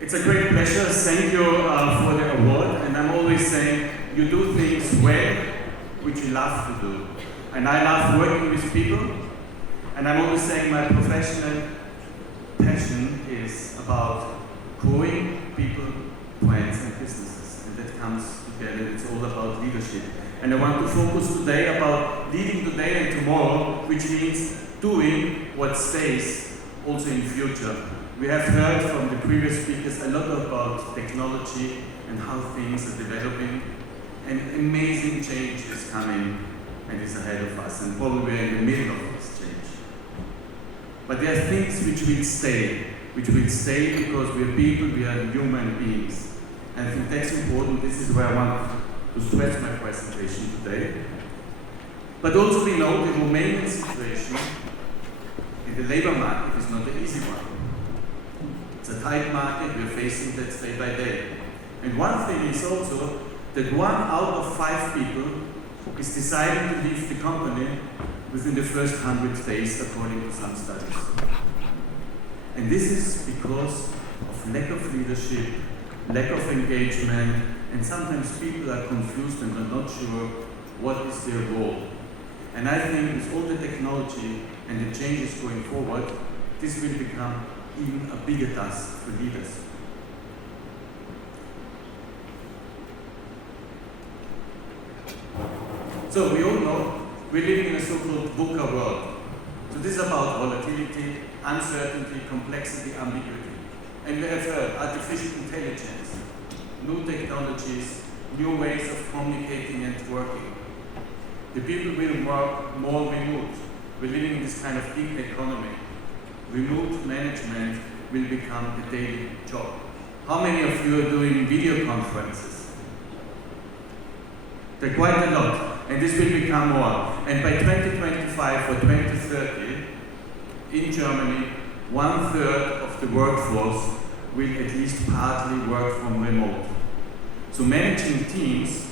It's a great pleasure. Thank you for the award. And I'm always saying you do things well, which you love to do. And I love working with people. And I'm always saying my professional passion is about growing people, brands, and businesses. And that comes together. It's all about leadership. And I want to focus today about leading today and tomorrow, which means doing what stays also in future. We have heard from the previous speakers a lot about technology and how things are developing, and amazing change is coming and is ahead of us, and probably we're in the middle of this change. But there are things which will stay because we are people, we are human beings. And I think that's important. This is where I want to stress my presentation today. But also we know the Romanian situation in the labor market is not an easy one. It's a tight market, we're facing that day by day. And one thing is also that 1 out of 5 people is deciding to leave the company within the first 100 days, according to some studies. And this is because of lack of leadership, lack of engagement, and sometimes people are confused and are not sure what is their role. And I think with all the technology and the changes going forward, this will become even a bigger task for leaders. So we all know we're living in a so-called VUCA world. So this is about volatility, uncertainty, complexity, ambiguity. And we have heard artificial intelligence, new technologies, new ways of communicating and working. The people will work more remote. We're living in this kind of gig economy. Remote management will become a daily job. How many of you are doing video conferences? There are quite a lot, and this will become more. And by 2025 or 2030, in Germany, 1/3 of the workforce will at least partly work from remote. So managing teams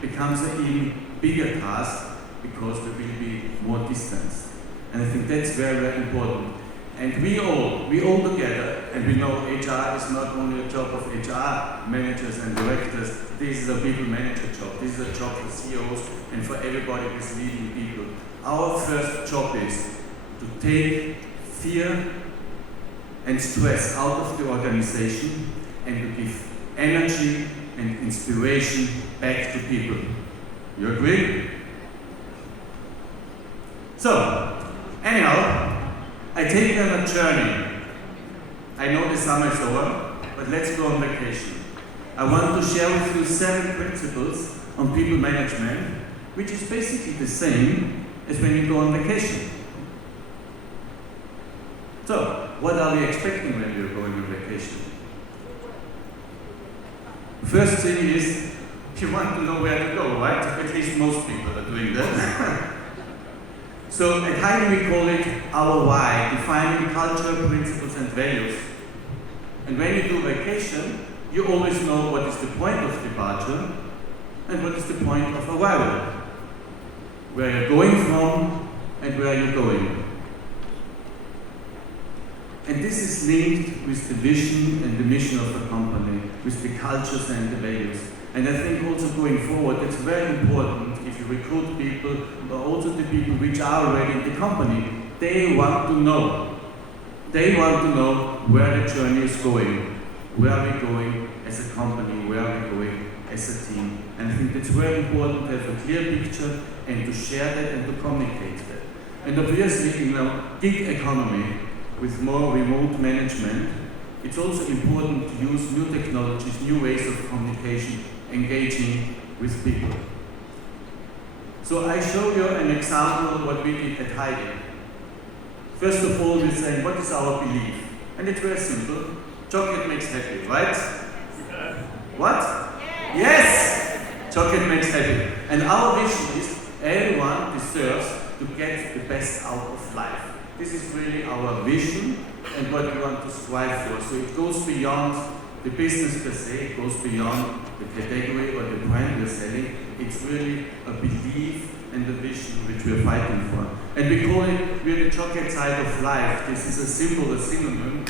becomes an even bigger task because there will be more distance. And I think that's very, very important. And we all together, and we know HR is not only a job of HR managers and directors, this is a people manager job. This is a job for CEOs and for everybody who's leading people. Our first job is to take fear and stress out of the organization and to give energy and inspiration back to people. You agree? So, anyhow, I take you on a journey. I know the summer is over, but let's go on vacation. I want to share with you 7 principles on people management, which is basically the same as when you go on vacation. So, what are we expecting when we're going on vacation? First thing is, you want to know where to go, right? At least most people are doing that. So at Heidi we call it our why, defining culture, principles and values. And when you do vacation, you always know what is the point of departure and what is the point of arrival. Where you're going from and where you're going. And this is linked with the vision and the mission of the company, with the cultures and the values. And I think also going forward, it's very important if you recruit people, but also the people which are already in the company, they want to know. They want to know where the journey is going. Where are we going as a company? Where are we going as a team? And I think it's very important to have a clear picture and to share that and to communicate that. And obviously, in a gig economy with more remote management, it's also important to use new technologies, new ways of communication, engaging with people. So I show you an example of what we did at Heidi. First of all, we're saying, what is our belief? And it's very simple. Chocolate makes happy, right? What? Yes! Chocolate makes happy. And our vision is everyone deserves to get the best out of life. This is really our vision and what we want to strive for. So it goes beyond the business per se, it goes beyond the category or the brand we're selling. It's really a belief and a vision which we're fighting for. And we call it, we're the chocolate side of life. This is a symbol, a synonym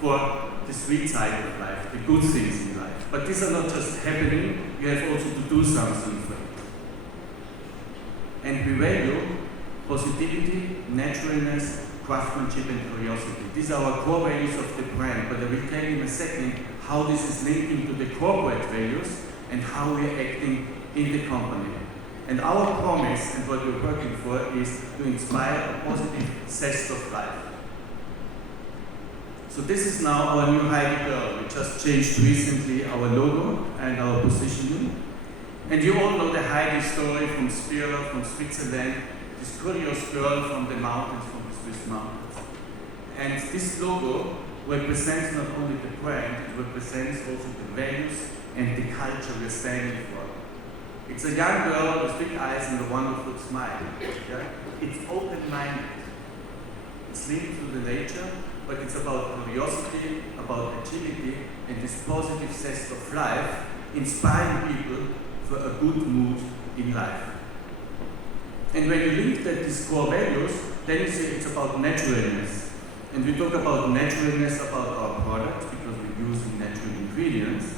for the sweet side of life, the good things in life. But these are not just happening, you have also to do something for it. And we value positivity, naturalness, craftsmanship and curiosity. These are our core values of the brand, but I will tell you in a second how this is linking to the corporate values and how we are acting in the company. And our promise and what we're working for is to inspire a positive zest of life. So this is now our new Heidi girl. We just changed recently our logo and our positioning. And you all know the Heidi story from Speyer, from Switzerland, this curious girl from the mountains, from the Swiss mountains. And this logo represents not only the brand, it represents also the values and the culture we're standing for. It's a young girl with big eyes and a wonderful smile. Yeah? It's open-minded. It's linked to the nature, but it's about curiosity, about agility, and this positive zest of life, inspiring people for a good mood in life. And when you link that these core values, then you say it's about naturalness. And we talk about naturalness about our products because we're using natural ingredients,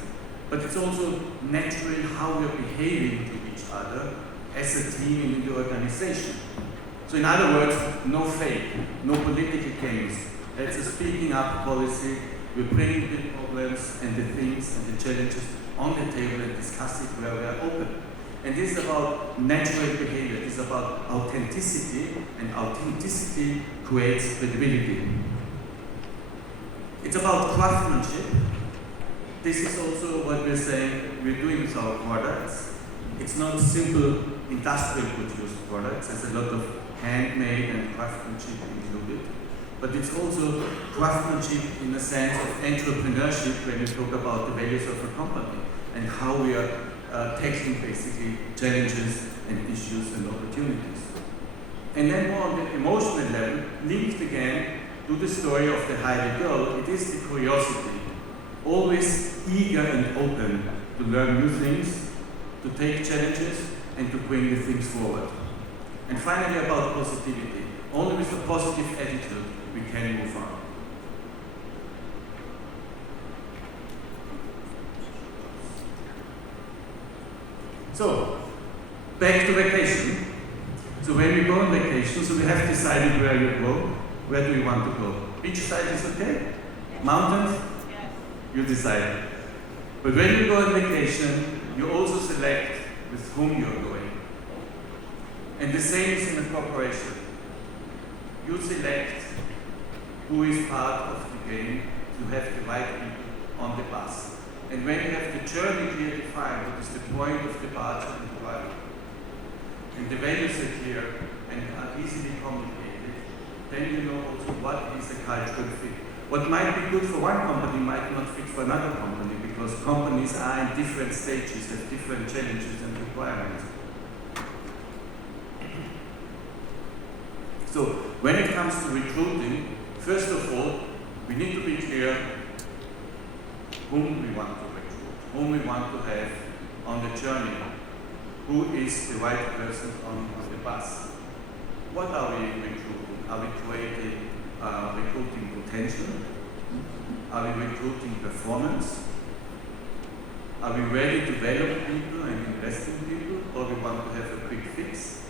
but it's also natural how we're behaving to each other as a team and in the organization. So in other words, no fake, no political games. It's a speaking up policy. We're bringing the problems and the things and the challenges on the table and discuss it where we are open. And this is about natural behavior. This is about authenticity, and authenticity creates credibility. It's about craftsmanship. This is also what we're saying we're doing with our products. It's not simple industrial produced products. There's a lot of handmade and craftsmanship included. But it's also craftsmanship in the sense of entrepreneurship when we talk about the values of a company and how we are tackling basically challenges and issues and opportunities. And then more on the emotional level, linked again to the story of the Heidi girl, it is the curiosity. Always eager and open to learn new things, to take challenges, and to bring the things forward. And finally about positivity. Only with a positive attitude we can move on. So, back to vacation. So when we go on vacation, so we have decided where you go. Where do we want to go? Beachside is okay? Yes. Mountains? Yes. You decide. But when you go on vacation, you also select with whom you're going. And the same is in a corporation. You select who is part of the game to have the right people on the bus. And when you have the journey clearly defined, what is the point of departure and arrival, and the values are clear and are easily communicated, then you know also what is a cultural fit. What might be good for one company might not fit for another company because companies are in different stages, have different challenges and requirements. So when it comes to recruiting, first of all, we need to be clear whom we want to recruit, whom we want to have on the journey, who is the right person on the bus. What are we recruiting? Are we creating recruiting potential? Are we recruiting performance? Are we ready to develop people and invest in people, or we want to have a quick fix?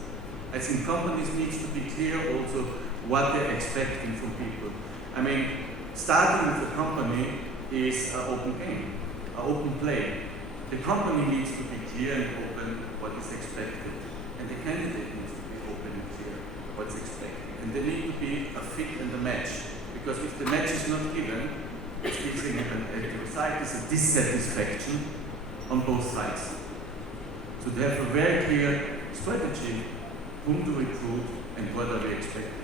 I think companies need to be clear also what they're expecting from people. I mean, starting with a company is an open game, an open play. The company needs to be clear and open what is expected, and the candidate needs to be open and clear what's expected. And there need to be a fit and a match, because if the match is not given, it's giving a result is a dissatisfaction on both sides. So they have a very clear strategy, whom to recruit and what are we expecting.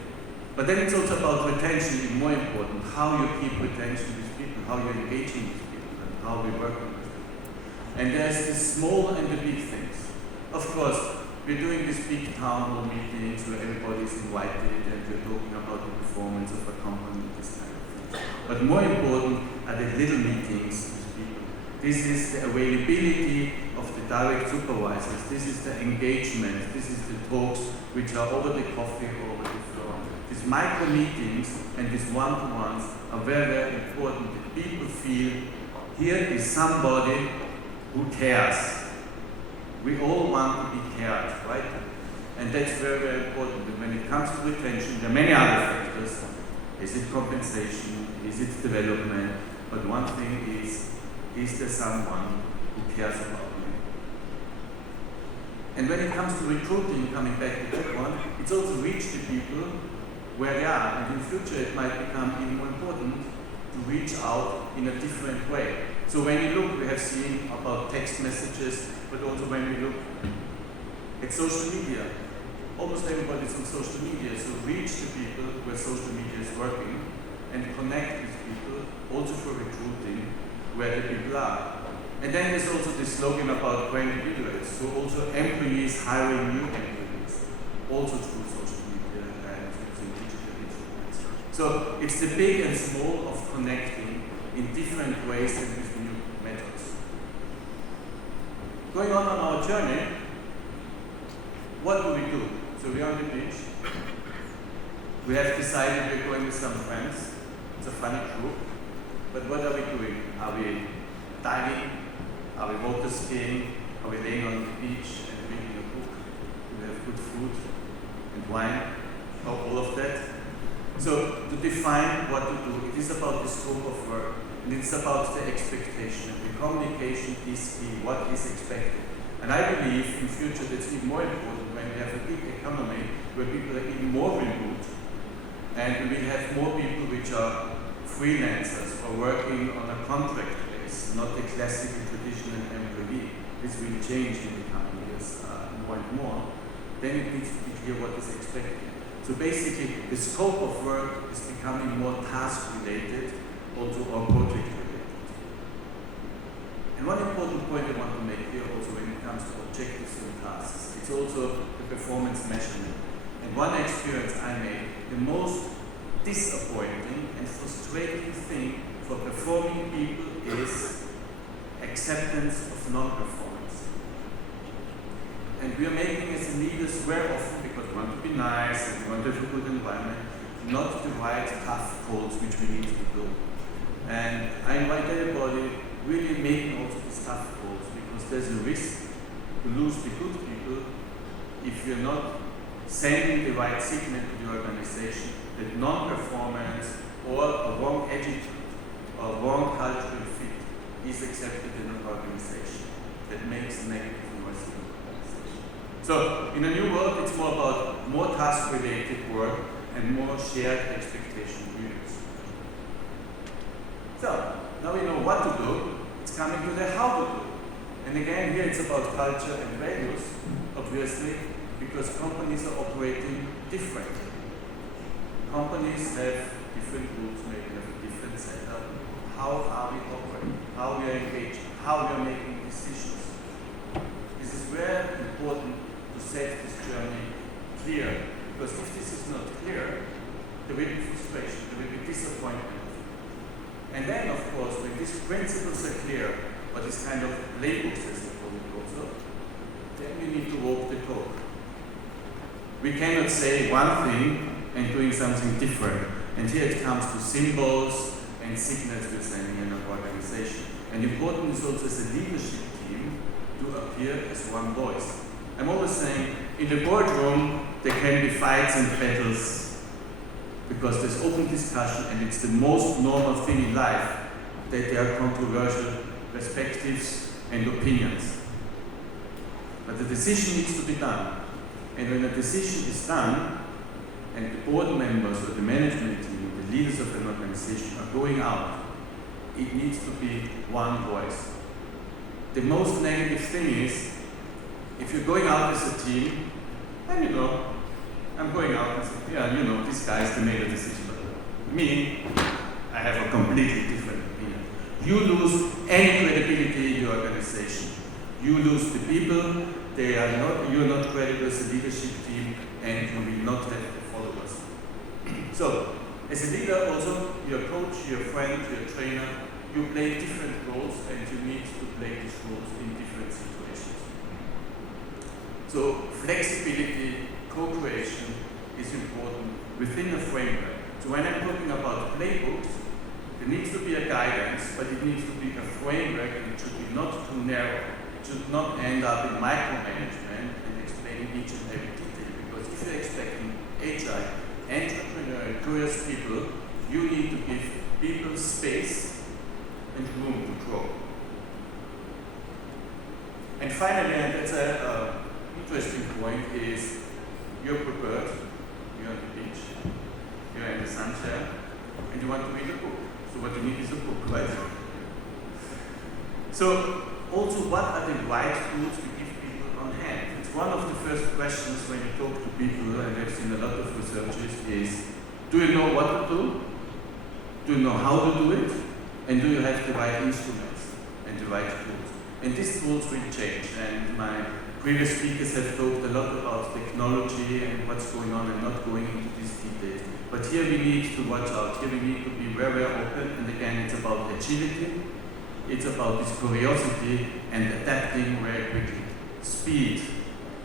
But then it's also about retention, even more important, how you keep retention with people, how you're engaging with people, and how we're working with them. And there's the small and the big things. Of course, we're doing these big town hall meetings where everybody's invited and we're talking about the performance of a company, this kind of thing. But more important are the little meetings with people. This is the availability of the direct supervisors. This is the engagement. This is the talks which are over the coffee or over the phone. these micro meetings and these one-to-ones are very, very important. That people feel here is somebody who cares. We all want to be cared, right? And that's very, very important. And when it comes to retention, there are many other factors. Is it compensation? Is it development? But one thing is there someone who cares about me? And when it comes to recruiting, coming back to that one, it's also reach the people where they are. And in future, it might become even more important to reach out in a different way. So when you look, we have seen about text messages, but also when we look at social media, almost everybody is on social media, so reach the people where social media is working and connect with people, also for recruiting, where the people are. And then there's also this slogan about brand builders, so also employees hiring new employees, also through social media and using digital instruments. So it's the big and small of connecting in different ways and with new methods. Going on our journey, what do we do? So we're on the beach. We have decided we're going with some friends. It's a funny group. But what are we doing? Are we diving? Are we water skiing? Are we laying on the beach and reading a book? Do we have good food and wine? All of that. So to define what to do, it is about the scope of work, and it's about the expectation. And the communication is key, what is expected. And I believe in future that's even more important when we have a big economy where people are even more remote, and we will have more people which are freelancers or working on a contract base, not the classical traditional employee. This will change in the coming years more and more. Then it needs to be clear what is expected. So basically, the scope of work is becoming more task-related, also or project-related. And one important point I want to make here also when it comes to objectives and tasks, it's also the performance measurement. And one experience I made, the most disappointing and frustrating thing for performing people is acceptance of non-performance. And we are making as leaders very often, because we want to be nice and we want to have a good environment, not the right tough calls which we need to do. And I invite everybody really making also these tough calls, because there's a risk to lose the good people if you're not sending the right signal to the organization that non-performance or a wrong attitude or wrong cultural fit is accepted in an organization that makes negative noise in an organization. So in a new world, it's more about more task-related work and more shared expectation views. So now we know what to do. It's coming to the how to do. And again, here it's about culture and values, obviously, because companies are operating differently. Companies have different rules, maybe have a different setup. How are we operating? How we are engaged? How we are making decisions? This is very important to set this journey clear, because if this is not clear, there will be frustration, there will be disappointment. And then, of course, when these principles are clear, but this kind of playbooks, as they call it also, then we need to walk the talk. We cannot say one thing and doing something different. And here it comes to symbols and signals we're sending in an organization. And important is also as a leadership team to appear as one voice. I'm always saying, in the boardroom, there can be fights and battles because there's open discussion, and it's the most normal thing in life that there are controversial perspectives and opinions. But the decision needs to be done. And when a decision is done, and the board members or the management team, the leaders of an organization are going out, it needs to be one voice. The most negative thing is, if you're going out as a team, and I'm going out and say, these guys, they made a decision. Me, I have a completely different opinion. You lose any credibility in your organization. You lose the people, you're not credible as a leadership team, and you will not have the followers. So, as a leader also, you're a coach, you're a friend, you're a trainer, you play different roles, and you need to play these roles in different situations. So, flexibility, co-creation, is important within a framework. So when I'm talking about playbooks, there needs to be a guidance, but it needs to be a framework, and it should be not too narrow. It should not end up in micromanagement and explaining each and every detail, because if you're expecting agile, entrepreneurial, curious people, you need to give people space and room to grow. And finally, and that's an interesting point, is you're prepared, you're on the beach, you're in the sunshine, and you want to read a book. So what you need is a book, right? So also, what are the right tools to give people on hand? It's one of the first questions when you talk to people, and I've seen a lot of researches, is do you know what to do? Do you know how to do it? And do you have the right instruments and the right tools? And these tools will change. And my previous speakers have talked a lot about technology and what's going on. I'm not going into these details. But here we need to watch out. Here we need to be very, very open. And again, it's about agility. It's about this curiosity and adapting very quickly. Speed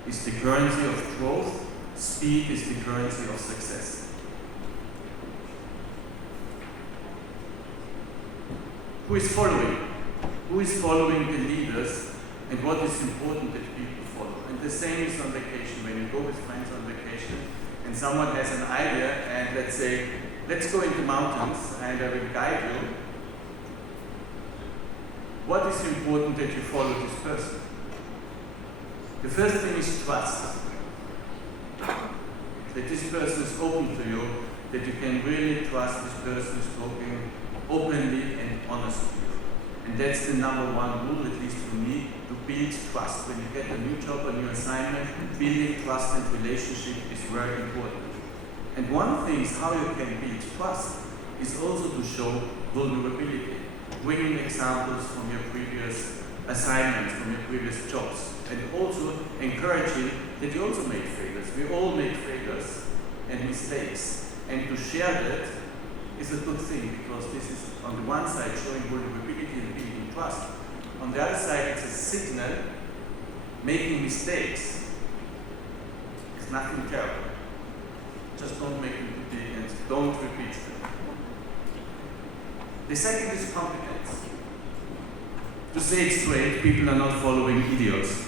is the currency of growth. Speed is the currency of success. Who is following? Who is following the leaders, and what is important that people follow? And the same is on vacation. When you go with friends on vacation, and someone has an idea, and let's say, let's go into mountains, and I will guide you. What is important that you follow this person? The first thing is trust. That this person is open to you, that you can really trust this person is talking openly and honestly. And that's the number one rule, at least for me, to build trust. When you get a new job, a new assignment, building trust and relationship is very important. And one thing is how you can build trust is also to show vulnerability, bringing examples from your previous assignments, from your previous jobs, and also encouraging that you also make failures. We all make failures and mistakes, and to share that is a good thing, because this is on the one side showing vulnerability and building trust. On the other side, it's a signal. Making mistakes is nothing terrible. Just don't make them today and don't repeat them. The second is competence. To say it straight, people are not following idiots.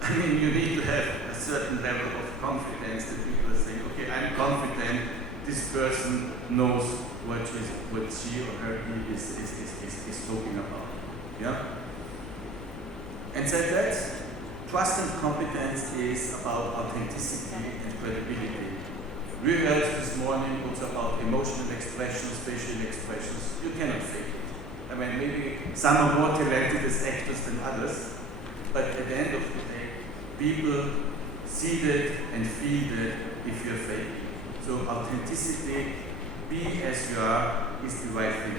I mean, you need to have a certain level of confidence that people are saying, okay, I'm confident this person knows what she or her is talking about. Yeah? And so that trust and competence is about authenticity and credibility. We heard this morning also about emotional expressions, facial expressions. You cannot fake it. I mean, maybe some are more talented as actors than others, but at the end of the day, people see that and feel that if you're faking. So authenticity, be as you are, is the right thing.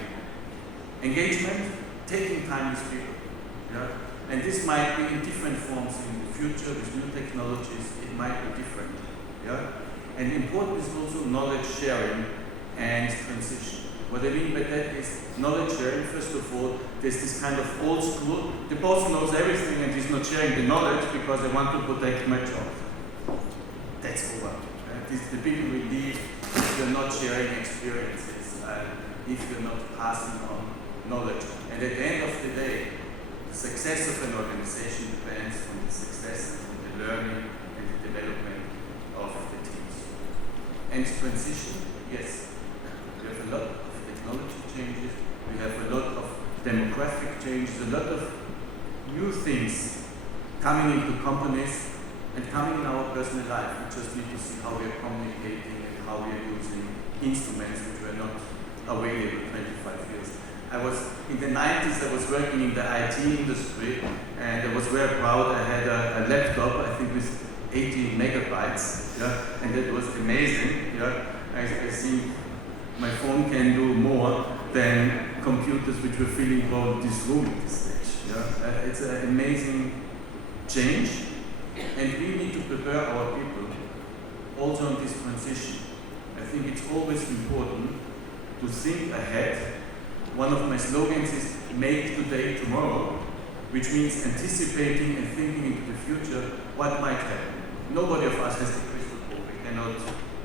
Engagement, taking time with people. Yeah? And this might be in different forms in the future with new technologies. It might be different. Yeah? And important is also knowledge sharing and transition. What I mean by that is knowledge sharing. First of all, there's this kind of old school. The boss knows everything and he's not sharing the knowledge because they want to protect my job. That's over. The people will leave if you're not sharing experiences, if you're not passing on knowledge. And at the end of the day, the success of an organization depends on the success and the learning and the development of the teams. And transition, yes, we have a lot of technology changes, we have a lot of demographic changes, a lot of new things coming into companies and coming in our personal life. We just need to see how we are communicating and how we are using instruments which were not available 25 years. In the 90s, I was working in the IT industry, and I was very proud. I had a laptop, I think with 80 megabytes, yeah, and that was amazing. Yeah. I think my phone can do more than computers which were filling all this room at this stage. Yeah. It's an amazing change. And we need to prepare our people also on this transition. I think it's always important to think ahead. One of my slogans is make today tomorrow, which means anticipating and thinking into the future what might happen. Nobody of us has the crystal cannot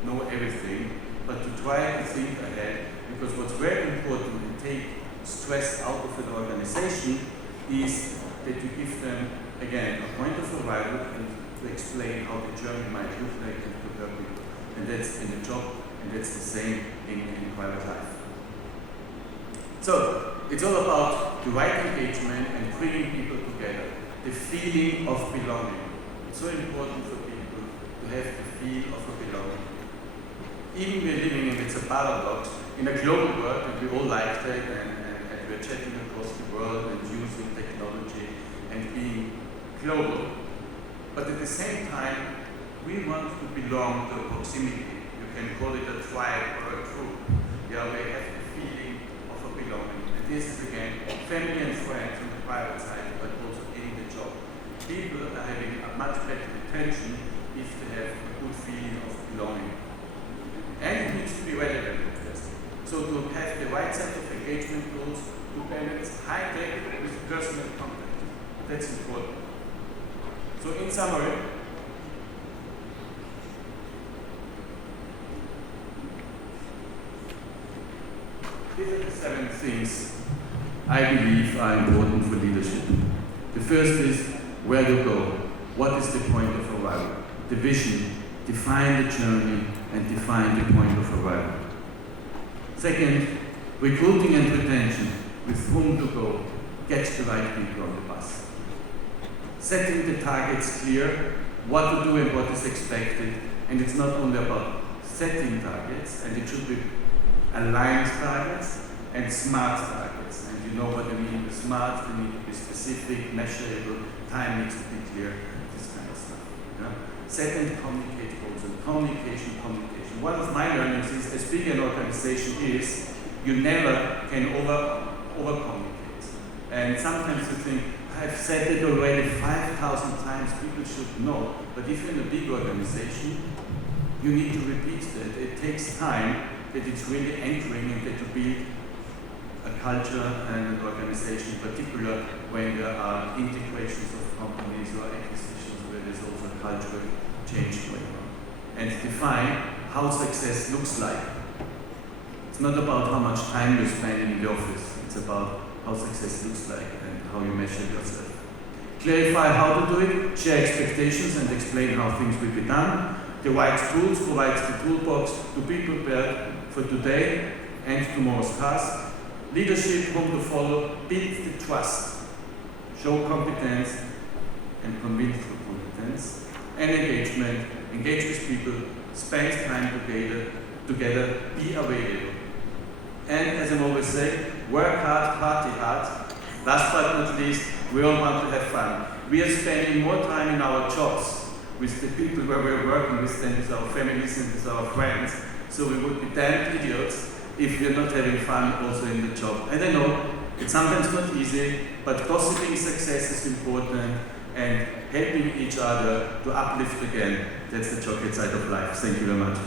know everything, but to try to think ahead, because what's very important to take stress out of an organization is that you give them, again, a point of arrival and to explain how the journey might look like and to help people. And that's in the job, and that's the same in private life. So, it's all about the right engagement and bringing people together. The feeling of belonging. It's so important for people to have the feel of a belonging. Even we're living in, it's a paradox, in a global world, and we all like that, and we're chatting across the world and using technology and being global. But at the same time, we want to belong to a proximity. You can call it a tribe or a group. Yeah, we have the feeling of a belonging. And this is again family and friends on the private side, but also in the job. People are having a much better retention if they have a good feeling of belonging. And it needs to be relevant. So to have the right set of engagement rules to balance high tech with personal contact. That's important. So in summary, these are the 7 things I believe are important for leadership. The first is where to go. What is the point of arrival? The vision. Define the journey and define the point of arrival. Second, recruiting and retention. With whom to go. Get the right people on the bus. Setting the targets clear, what to do and what is expected. And it's not only about setting targets, and it should be aligned targets and smart targets. And you know what I mean with smart, they need to be specific, measurable, time needs to be clear, this kind of stuff. Yeah? Set and communicate goals, and communication. One of my learnings is, as big an organization is, you never can over-communicate. And sometimes you think, I've said it already 5,000 times, people should know. But if you're in a big organization, you need to repeat that. It takes time that it's really anchoring and that you build a culture and an organization, in particular when there are integrations of companies or acquisitions where there's also a cultural change going on. And define how success looks like. It's not about how much time you spend in the office. It's about how success looks like and how you measure yourself. Clarify how to do it, share expectations and explain how things will be done. The right tools provides the toolbox to be prepared for today and tomorrow's task. Leadership, whom to follow, build the trust. Show competence and convince through competence. And engagement, engage with people, spend time together, be available. And as I'm always saying, work hard, party hard. Last but not least, we all want to have fun. We are spending more time in our jobs with the people where we're working with them, with our families and with our friends. So we would be damned idiots if we're not having fun also in the job. And I know it's sometimes not easy, but gossiping success is important and helping each other to uplift again. That's the chocolate side of life. Thank you very much.